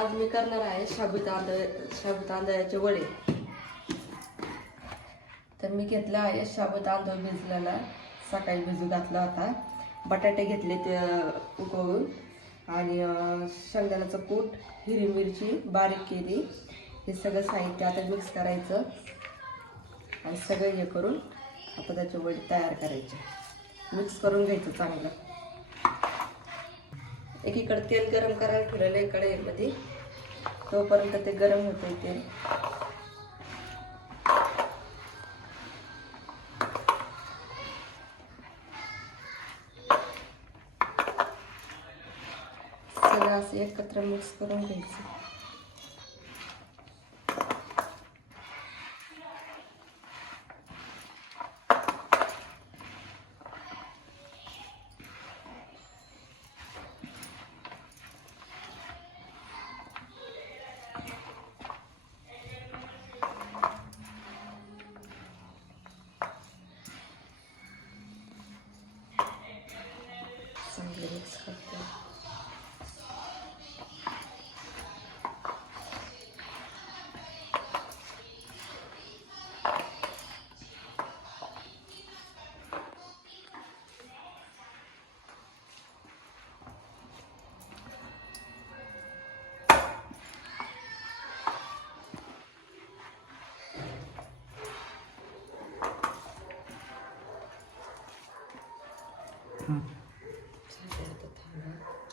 आज मी करणार आहे शाबू तांदळाचे वडे। तर मी घेतला आहे शाबू तांदूळ भिजलेला, सकाळी भिजू घातला होता। बटाटे घेतले ते उकळून आणि शेंगदाण्याचं कूट, हिरवी मिरची बारीक केली। हे सगळं साहित्य आता मिक्स करायचं आणि सगळं हे करून आता त्याचे वडे तयार करायचे। मिक्स करून घ्यायचं चांगलं। एकीकडे तेल गरम करायला ठेवलेलं आहे कढईमध्ये, तोपर्यंत ते गरम होते तेल। सगळं असं एकत्र मिक्स करून घ्यायचं। चांगले मिक्स करते।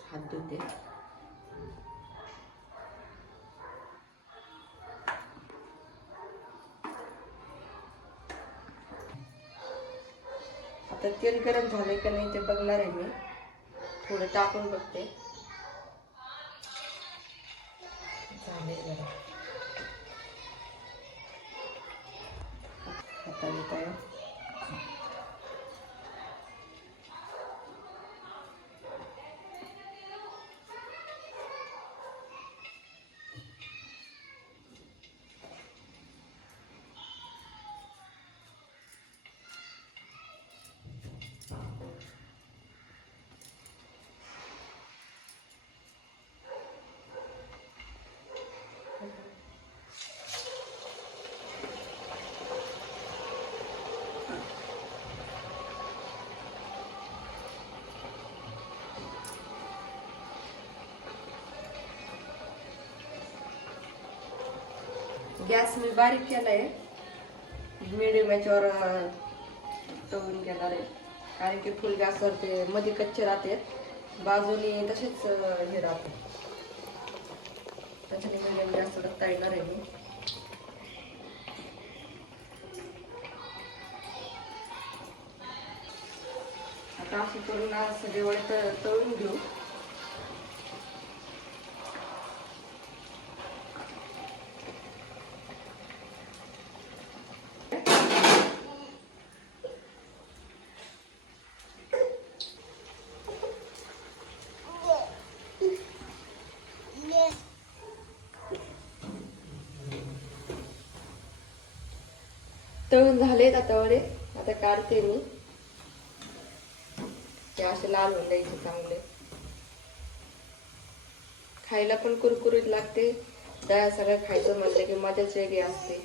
हात धुते। आता तेल गरम झाले का नाही ते बघणार आहे मी, थोडं टाकून बघते। झाले गरम, आता येत आहे। गॅस मी बारीक केलाय, मीडियम याच्यावर तळून घेणार आहे। कारण की फुल गॅसवर ते मध्ये कच्चे राहते, बाजूनी तसेच हे राहते, त्याच्याने मीडियम गॅसवर तळणार आहे मी। आता असं करून सगळे वडे तळून घेऊ। तळून झालेत आता वडे, आता काढते मी। ते असे लाल होऊन द्यायचे चांगले, खायला पण कुरकुरीत लागते। त्या सगळं खायचं म्हणलं की मजाच वेगळी असते।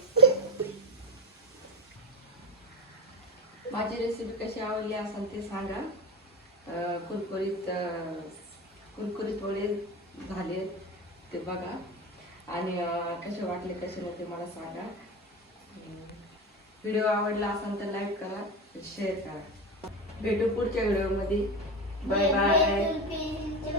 माझी रेसिपी कशी आवडली असेल ते सांगा। कुरकुरीत वडे झाले ते बघा, आणि कसे वाटले कसे नाही ते मला सांगा। व्हिडिओ आवडला असेल तर लाईक करा, शेअर करा। भेटू पुढच्या व्हिडिओमध्ये। Bye bye.